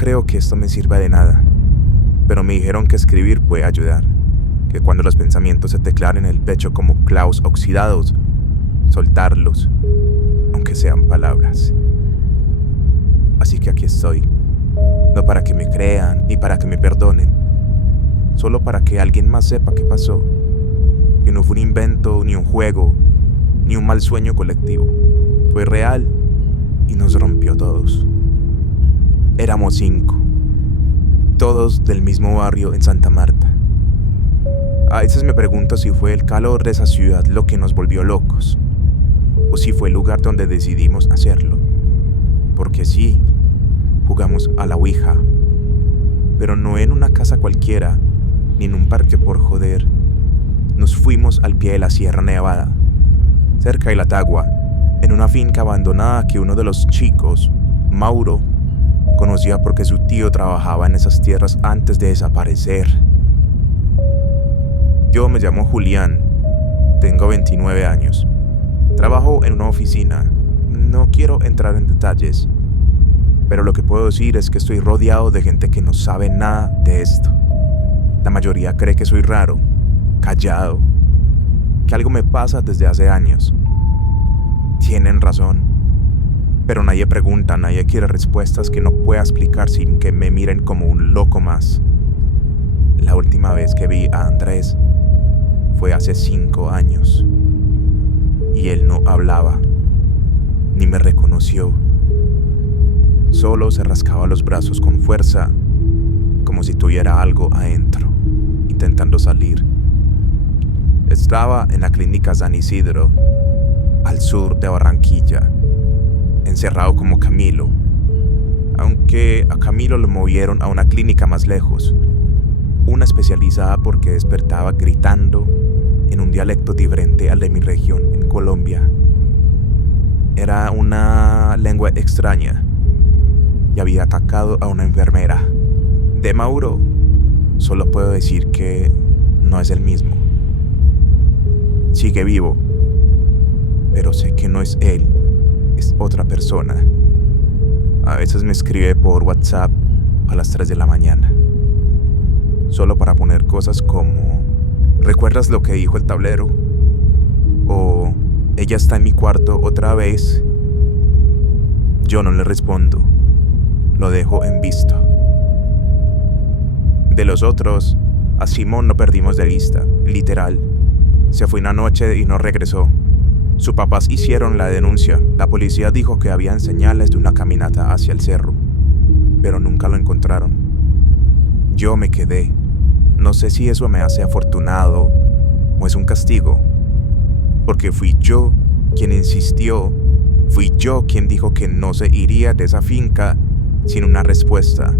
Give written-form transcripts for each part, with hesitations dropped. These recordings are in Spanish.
creo que esto me sirva de nada, pero me dijeron que escribir puede ayudar, que cuando los pensamientos se te claren en el pecho como clavos oxidados, soltarlos, aunque sean palabras. Así que aquí estoy, no para que me crean ni para que me perdonen, solo para que alguien más sepa qué pasó, que no fue un invento, ni un juego, ni un mal sueño colectivo. Fue real y nos rompió a todos. Éramos 5, todos del mismo barrio en Santa Marta. A veces me pregunto si fue el calor de esa ciudad lo que nos volvió locos, o si fue el lugar donde decidimos hacerlo. Porque sí, jugamos a la Ouija, pero no en una casa cualquiera, ni en un parque por joder. Nos fuimos al pie de la Sierra Nevada, cerca de La Tagua, en una finca abandonada que uno de los chicos, Mauro, conocía porque su tío trabajaba en esas tierras antes de desaparecer. Yo me llamo Julián, tengo 29 años. Trabajo en una oficina, no quiero entrar en detalles, pero lo que puedo decir es que estoy rodeado de gente que no sabe nada de esto. La mayoría cree que soy raro, callado, que algo me pasa desde hace años. Tienen razón, pero nadie pregunta, nadie quiere respuestas que no pueda explicar sin que me miren como un loco más. La última vez que vi a Andrés fue hace 5 años, y él no hablaba, ni me reconoció. Solo se rascaba los brazos con fuerza, como si tuviera algo adentro, intentando salir. Estaba en la clínica San Isidro, al sur de Barranquilla, encerrado como Camilo, aunque a Camilo lo movieron a una clínica más lejos, una especializada porque despertaba gritando en un dialecto diferente al de mi región en Colombia. Era una lengua extraña y había atacado a una enfermera. De Mauro, solo puedo decir que no es el mismo. Sigue vivo, pero sé que no es él, es otra persona. A veces me escribe por WhatsApp a las 3 de la mañana, solo para poner cosas como ¿recuerdas lo que dijo el tablero? O ella está en mi cuarto otra vez. Yo no le respondo, lo dejo en visto. De los otros, a Simón no perdimos de vista, literal. Se fue una noche y no regresó. Sus papás hicieron la denuncia. La policía dijo que habían señales de una caminata hacia el cerro, pero nunca lo encontraron. Yo me quedé. No sé si eso me hace afortunado o es un castigo, porque fui yo quien insistió, fui yo quien dijo que no se iría de esa finca sin una respuesta.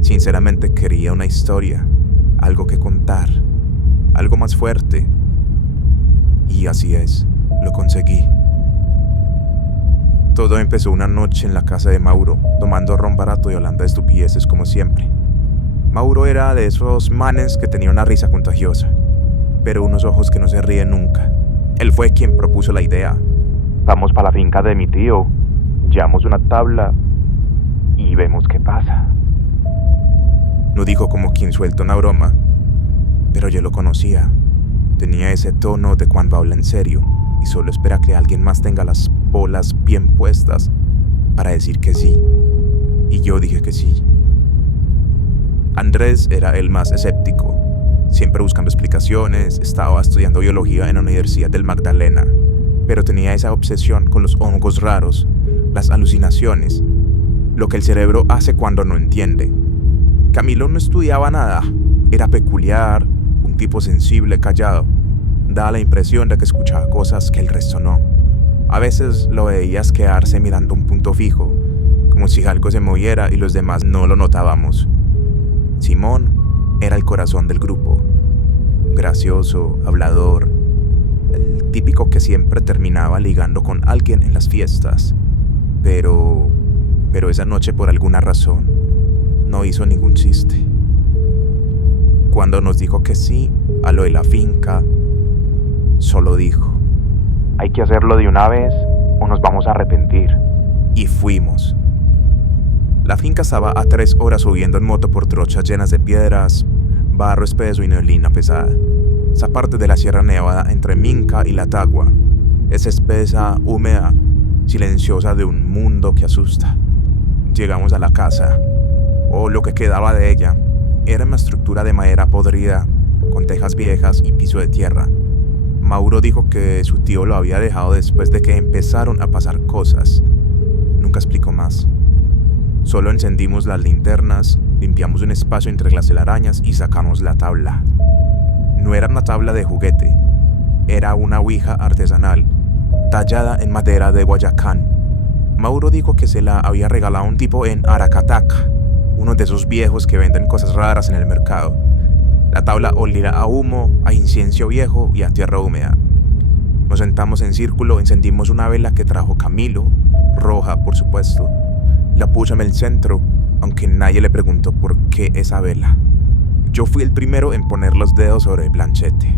Sinceramente quería una historia, algo que contar, algo más fuerte. Y así es, lo conseguí. Todo empezó una noche en la casa de Mauro, tomando ron barato y hablando de estupideces como siempre. Mauro era de esos manes que tenía una risa contagiosa, pero unos ojos que no se ríen nunca. Él fue quien propuso la idea. Vamos para la finca de mi tío, llevamos una tabla y vemos qué pasa. No dijo como quien suelta una broma, pero yo lo conocía. Tenía ese tono de cuando habla en serio y solo espera que alguien más tenga las bolas bien puestas para decir que sí. Y yo dije que sí. Andrés era el más escéptico, siempre buscando explicaciones. Estaba estudiando biología en la Universidad del Magdalena, pero tenía esa obsesión con los hongos raros, las alucinaciones, lo que el cerebro hace cuando no entiende. Camilo no estudiaba nada, era peculiar, un tipo sensible, callado. Daba la impresión de que escuchaba cosas que el resto no. A veces lo veías quedarse mirando un punto fijo, como si algo se moviera y los demás no lo notábamos. Simón era el corazón del grupo, gracioso, hablador, el típico que siempre terminaba ligando con alguien en las fiestas, pero esa noche por alguna razón no hizo ningún chiste. Cuando nos dijo que sí a lo de la finca, solo dijo: hay que hacerlo de una vez o nos vamos a arrepentir. Y fuimos. La finca estaba a 3 horas subiendo en moto por trochas llenas de piedras, barro espeso y neblina pesada. Esa parte de la Sierra Nevada entre Minca y La Tagua es espesa, húmeda, silenciosa, de un mundo que asusta. Llegamos a la casa, o lo que quedaba de ella. Era una estructura de madera podrida, con tejas viejas y piso de tierra. Mauro dijo que su tío lo había dejado después de que empezaron a pasar cosas. Nunca explicó más. Solo encendimos las linternas, limpiamos un espacio entre las telarañas y sacamos la tabla. No era una tabla de juguete, era una ouija artesanal, tallada en madera de Guayacán. Mauro dijo que se la había regalado un tipo en Aracataca, uno de esos viejos que venden cosas raras en el mercado. La tabla olía a humo, a incienso viejo y a tierra húmeda. Nos sentamos en círculo, encendimos una vela que trajo Camilo, roja por supuesto. La puso en el centro, aunque nadie le preguntó por qué esa vela. Yo fui el primero en poner los dedos sobre el planchete.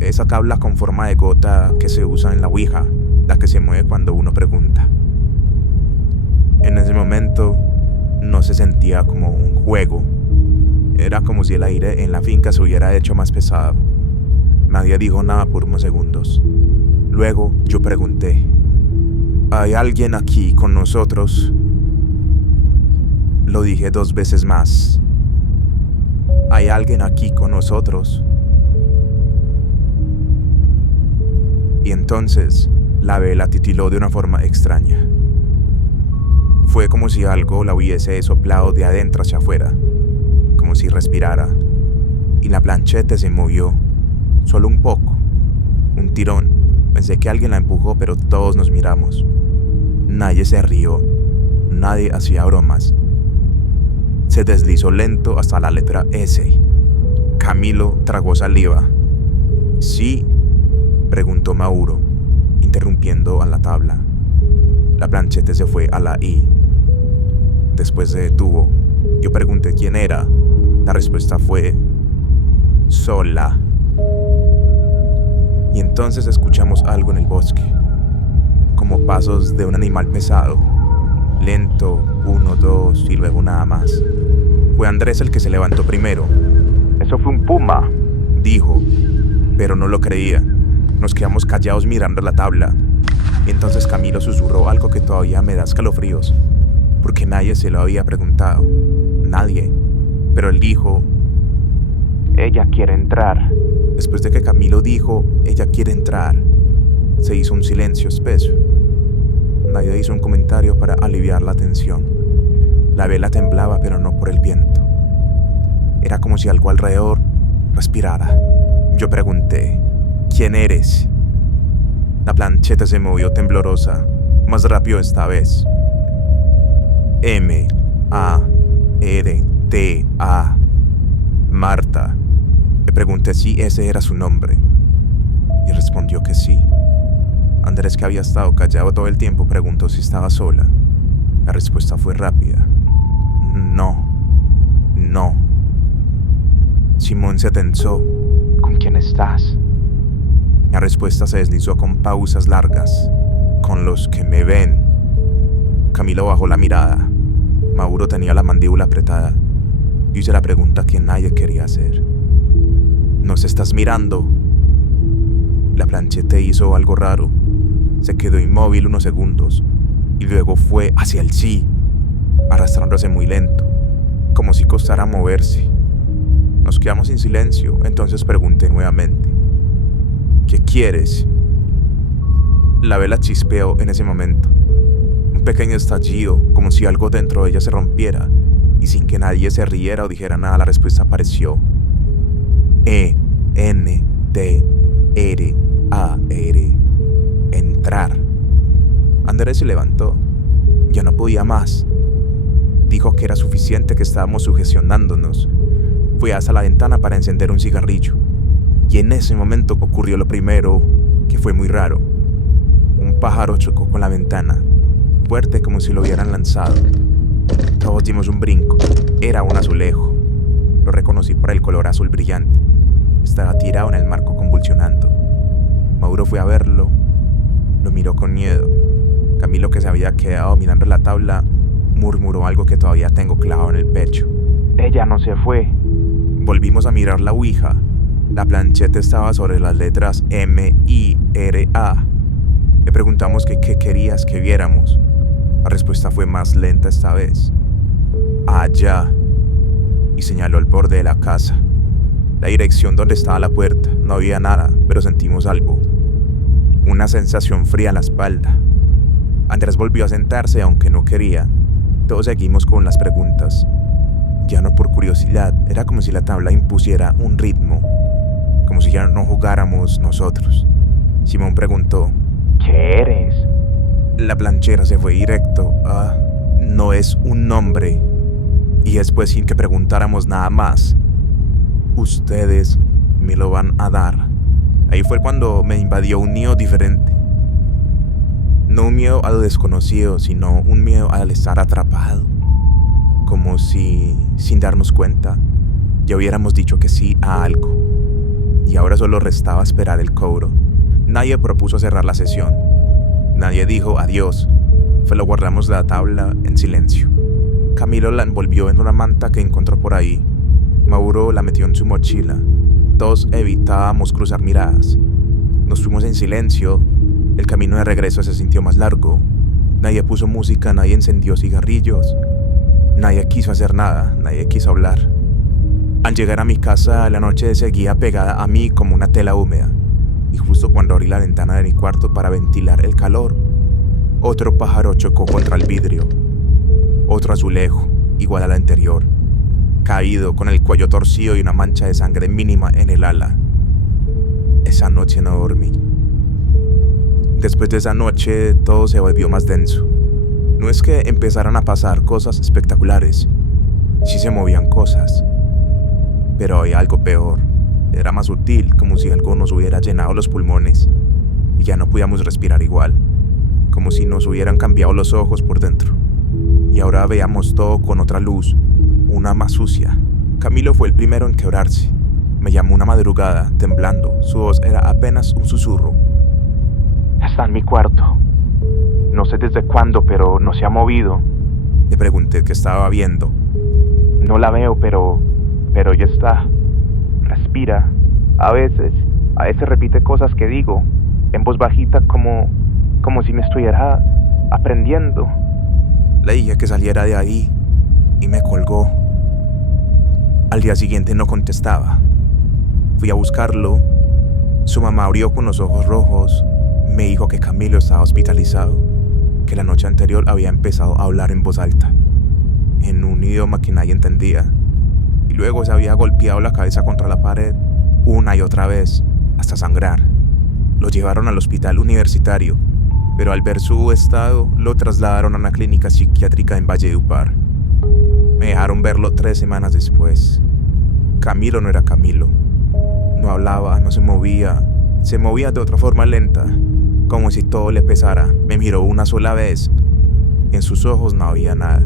Esa tabla con forma de gota que se usa en la ouija, la que se mueve cuando uno pregunta. En ese momento no se sentía como un juego. Era como si el aire en la finca se hubiera hecho más pesado. Nadie dijo nada por unos segundos. Luego yo pregunté: ¿hay alguien aquí con nosotros? Lo dije 2 veces más. ¿Hay alguien aquí con nosotros? Y entonces la vela titiló de una forma extraña. Fue como si algo la hubiese soplado de adentro hacia afuera, como si respirara. Y la plancheta se movió, solo un poco, un tirón. Pensé que alguien la empujó, pero todos nos miramos. Nadie se rió, nadie hacía bromas. Se deslizó lento hasta la letra S. Camilo tragó saliva. ¿Sí?, preguntó Mauro, interrumpiendo a la tabla. La plancheta se fue a la I. Después se detuvo. Yo pregunté quién era. La respuesta fue: sola. Y entonces escuchamos algo en el bosque, como pasos de un animal pesado, lento, 1, 2 y luego nada más. Fue Andrés el que se levantó primero. «Eso fue un puma», dijo, pero no lo creía. Nos quedamos callados mirando la tabla. Entonces Camilo susurró algo que todavía me da escalofríos, porque nadie se lo había preguntado. Nadie. Pero él dijo: «Ella quiere entrar». Después de que Camilo dijo «ella quiere entrar», se hizo un silencio espeso. Nadie hizo un comentario para aliviar la tensión. La vela temblaba, pero no por el viento. Era como si algo alrededor respirara. Yo pregunté: «¿Quién eres?». La plancheta se movió temblorosa, más rápido esta vez. M-A-R-T-A. Marta. Le pregunté si ese era su nombre, y respondió que sí. Andrés, que había estado callado todo el tiempo, preguntó si estaba sola. La respuesta fue rápida: no. Simón se tensó. «¿Con quién estás?». La respuesta se deslizó con pausas largas: «Con los que me ven». Camilo bajó la mirada. Mauro tenía la mandíbula apretada. Yo hice la pregunta que nadie quería hacer: «¿Nos estás mirando?». La plancheta hizo algo raro. Se quedó inmóvil unos segundos y luego fue hacia el sí, arrastrándose muy lento, como si costara moverse. Nos quedamos en silencio. Entonces pregunté nuevamente: «¿Qué quieres?». La vela chispeó en ese momento. Un pequeño estallido, como si algo dentro de ella se rompiera, y sin que nadie se riera o dijera nada, la respuesta apareció: E-N-T-R-A-R. Entrar. Andrés se levantó. Ya no podía más. Dijo que era suficiente, que estábamos sugestionándonos. Fui hasta la ventana para encender un cigarrillo. Y en ese momento ocurrió lo primero, que fue muy raro. Un pájaro chocó con la ventana, fuerte, como si lo hubieran lanzado. Todos dimos un brinco. Era un azulejo. Lo reconocí por el color azul brillante. Estaba tirado en el marco convulsionando. Mauro fue a verlo. Lo miró con miedo. Camilo, que se había quedado mirando la tabla, murmuró algo que todavía tengo clavado en el pecho. Ella no se fue. Volvimos a mirar la ouija. La plancheta estaba sobre las letras M-I-R-A. Le preguntamos que qué querías que viéramos. La respuesta fue más lenta esta vez. Allá. Y señaló el borde de la casa. La dirección donde estaba la puerta. No había nada, pero sentimos algo. Una sensación fría en la espalda. Andrés volvió a sentarse aunque no quería. Todos seguimos con las preguntas. Ya no por curiosidad, era como si la tabla impusiera un ritmo. Como si ya no jugáramos nosotros. Simón preguntó: ¿Qué eres? La planchera se fue directo a: no es un nombre. Y después, sin que preguntáramos nada más: ustedes me lo van a dar. Ahí fue cuando me invadió un miedo diferente. No un miedo a lo desconocido, sino un miedo al estar atrapado. Como si, sin darnos cuenta, ya hubiéramos dicho que sí a algo. Y ahora solo restaba esperar el cobro. Nadie propuso cerrar la sesión. Nadie dijo adiós. Solo guardamos la tabla en silencio. Camilo la envolvió en una manta que encontró por ahí. Mauro la metió en su mochila. Todos evitábamos cruzar miradas. Nos fuimos en silencio. El camino de regreso se sintió más largo. Nadie puso música, nadie encendió cigarrillos. Nadie quiso hacer nada, nadie quiso hablar. Al llegar a mi casa, la noche seguía pegada a mí como una tela húmeda. Y justo cuando abrí la ventana de mi cuarto para ventilar el calor, otro pájaro chocó contra el vidrio. Otro azulejo, igual al anterior, caído con el cuello torcido y una mancha de sangre mínima en el ala. Esa noche no dormí. Después de esa noche, todo se volvió más denso. No es que empezaran a pasar cosas espectaculares, sí se movían cosas, pero había algo peor. Era más sutil, como si algo nos hubiera llenado los pulmones y ya no podíamos respirar igual, como si nos hubieran cambiado los ojos por dentro. Y ahora veíamos todo con otra luz, una más sucia. Camilo fue el primero en quebrarse. Me llamó una madrugada, temblando. Su voz era apenas un susurro. Está en mi cuarto. No sé desde cuándo, pero no se ha movido. Le pregunté qué estaba viendo. No la veo, pero ya está. Respira. A veces repite cosas que digo, en voz bajita, como si me estuviera aprendiendo. Le dije que saliera de ahí y me colgó. Al día siguiente no contestaba. Fui a buscarlo. Su mamá abrió con los ojos rojos. Me dijo que Camilo estaba hospitalizado, que la noche anterior había empezado a hablar en voz alta, en un idioma que nadie entendía, y luego se había golpeado la cabeza contra la pared una y otra vez, hasta sangrar. Lo llevaron al hospital universitario, pero al ver su estado, lo trasladaron a una clínica psiquiátrica en Valledupar. Me dejaron verlo 3 semanas después. Camilo no era Camilo. No hablaba, no se movía de otra forma lenta, como si todo le pesara. Me miró una sola vez. En sus ojos no había nada,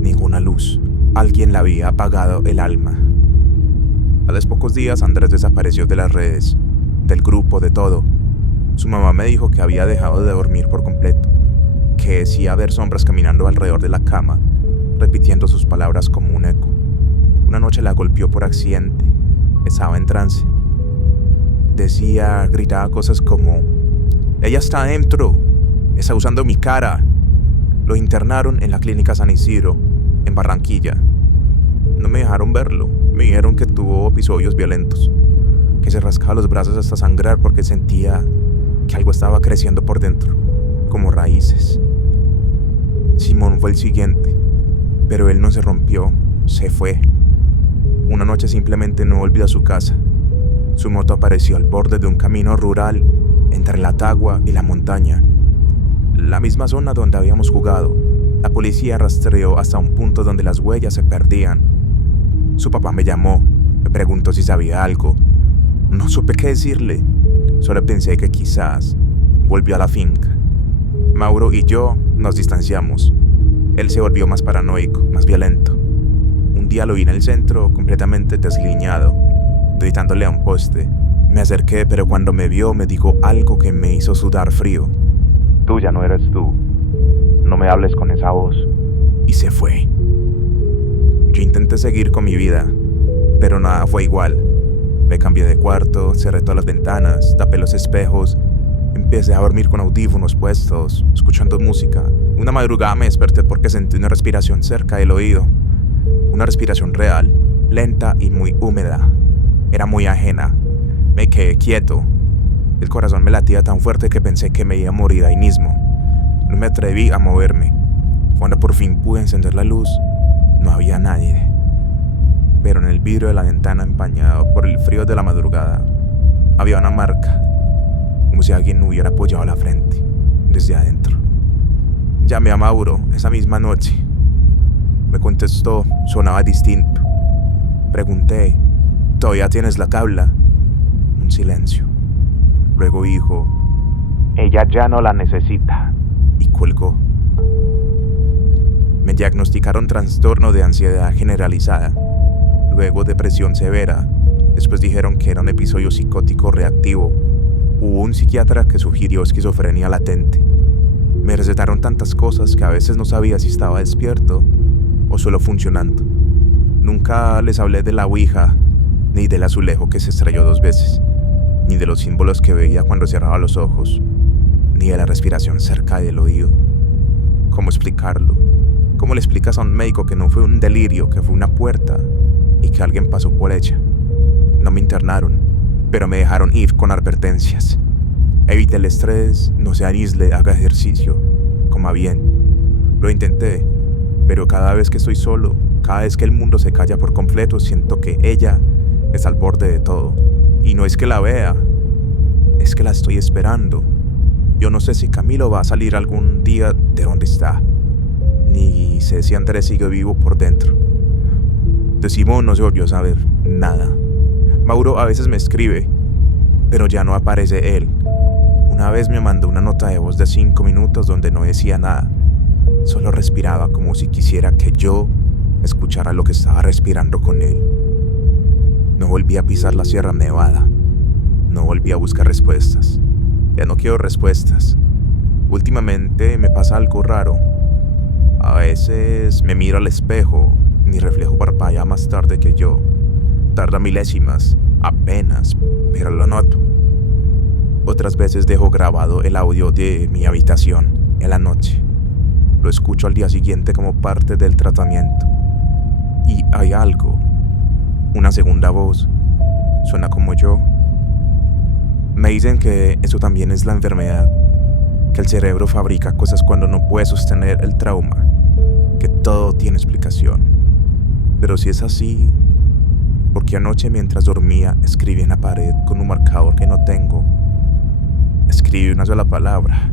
ninguna luz. Alguien le había apagado el alma. A los pocos días Andrés desapareció de las redes, del grupo, de todo. Su mamá me dijo que había dejado de dormir por completo, que decía ver sombras caminando alrededor de la cama, repitiendo sus palabras como un eco. Una noche la golpeó por accidente. Estaba en trance. Gritaba cosas como: ella está adentro, está usando mi cara. Lo internaron en la clínica San Isidro, en Barranquilla. No me dejaron verlo. Me dijeron que tuvo episodios violentos, que se rascaba los brazos hasta sangrar porque sentía que algo estaba creciendo por dentro, como raíces. Simón fue el siguiente, pero él no se rompió, se fue. Una noche simplemente no volvió a su casa. Su moto apareció al borde de un camino rural entre la Tagua y la montaña, la misma zona donde habíamos jugado. La policía rastreó hasta un punto donde las huellas se perdían. Su papá me llamó, me preguntó si sabía algo. No supe qué decirle, solo pensé que quizás volvió a la finca. Mauro y yo nos distanciamos. Él se volvió más paranoico, más violento. Un día lo vi en el centro, completamente desaliñado, gritándole a un poste. Me acerqué, pero cuando me vio me dijo algo que me hizo sudar frío. Tú ya no eres tú. No me hables con esa voz. y se fue. Yo intenté seguir con mi vida, pero nada fue igual. Me cambié de cuarto, cerré todas las ventanas, tapé los espejos, empecé a dormir con audífonos puestos, escuchando música. Una madrugada me desperté porque sentí una respiración cerca del oído. Una respiración real, lenta y muy húmeda. Era muy ajena. Me quedé quieto. El corazón me latía tan fuerte que pensé que me iba a morir ahí mismo. No me atreví a moverme. Cuando por fin pude encender la luz, no había nadie. Pero en el vidrio de la ventana, empañado por el frío de la madrugada, había una marca, como si alguien hubiera apoyado la frente desde adentro. Llamé a Mauro esa misma noche. Me contestó, sonaba distinto. Pregunté, ¿todavía tienes la tabla? Un silencio. Luego dijo, ella ya no la necesita. Y colgó. Me diagnosticaron trastorno de ansiedad generalizada, luego depresión severa. Después dijeron que era un episodio psicótico reactivo. Hubo un psiquiatra que sugirió esquizofrenia latente. Me recetaron tantas cosas que a veces no sabía si estaba despierto o solo funcionando. Nunca les hablé de la ouija, ni del azulejo que se estrelló 2 veces, ni de los símbolos que veía cuando cerraba los ojos, ni de la respiración cerca del oído. ¿Cómo explicarlo? ¿Cómo le explicas a un médico que no fue un delirio, que fue una puerta y que alguien pasó por ella? No me internaron, pero me dejaron ir con advertencias. Evite el estrés, no se aísle, haga ejercicio, coma bien. Lo intenté, pero cada vez que estoy solo, cada vez que el mundo se calla por completo, siento que ella es al borde de todo. Y no es que la vea, es que la estoy esperando. Yo no sé si Camilo va a salir algún día de donde está, ni sé si Andrés sigue vivo por dentro. De Simón no se volvió a saber nada. Mauro a veces me escribe, pero ya no aparece él. Una vez me mandó una nota de voz de 5 minutos donde no decía nada. Solo respiraba como si quisiera que yo escuchara lo que estaba respirando con él. No volví a pisar la Sierra Nevada. No volví a buscar respuestas. Ya no quiero respuestas. Últimamente me pasa algo raro. A veces me miro al espejo, mi reflejo parpadea más tarde que yo. Tarda milésimas, apenas, pero lo noto. Otras veces dejo grabado el audio de mi habitación en la noche. Lo escucho al día siguiente como parte del tratamiento. Y hay algo, una segunda voz, suena como yo. Me dicen que eso también es la enfermedad, que el cerebro fabrica cosas cuando no puede sostener el trauma, que todo tiene explicación. Pero si es así, ¿por qué anoche mientras dormía escribí en la pared con un marcador que no tengo? Escribí una sola palabra: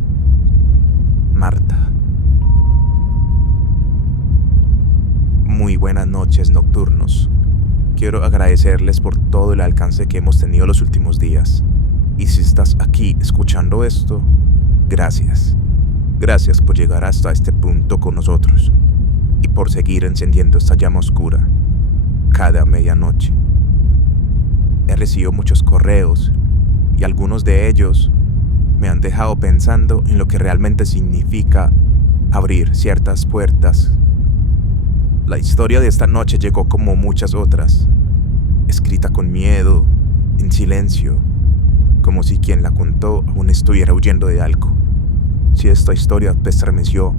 Marta. Muy buenas noches, nocturnos. Quiero agradecerles por todo el alcance que hemos tenido los últimos días. Y si estás aquí escuchando esto, gracias. Gracias por llegar hasta este punto con nosotros y por seguir encendiendo esta llama oscura cada medianoche. He recibido muchos correos y algunos de ellos me han dejado pensando en lo que realmente significa abrir ciertas puertas. La historia de esta noche llegó como muchas otras, escrita con miedo, en silencio, como si quien la contó aún estuviera huyendo de algo. Si esta historia te estremeció,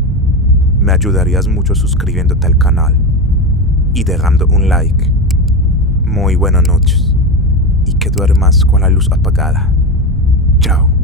me ayudarías mucho suscribiéndote al canal y dejando un like. Muy buenas noches y que duermas con la luz apagada. Chao.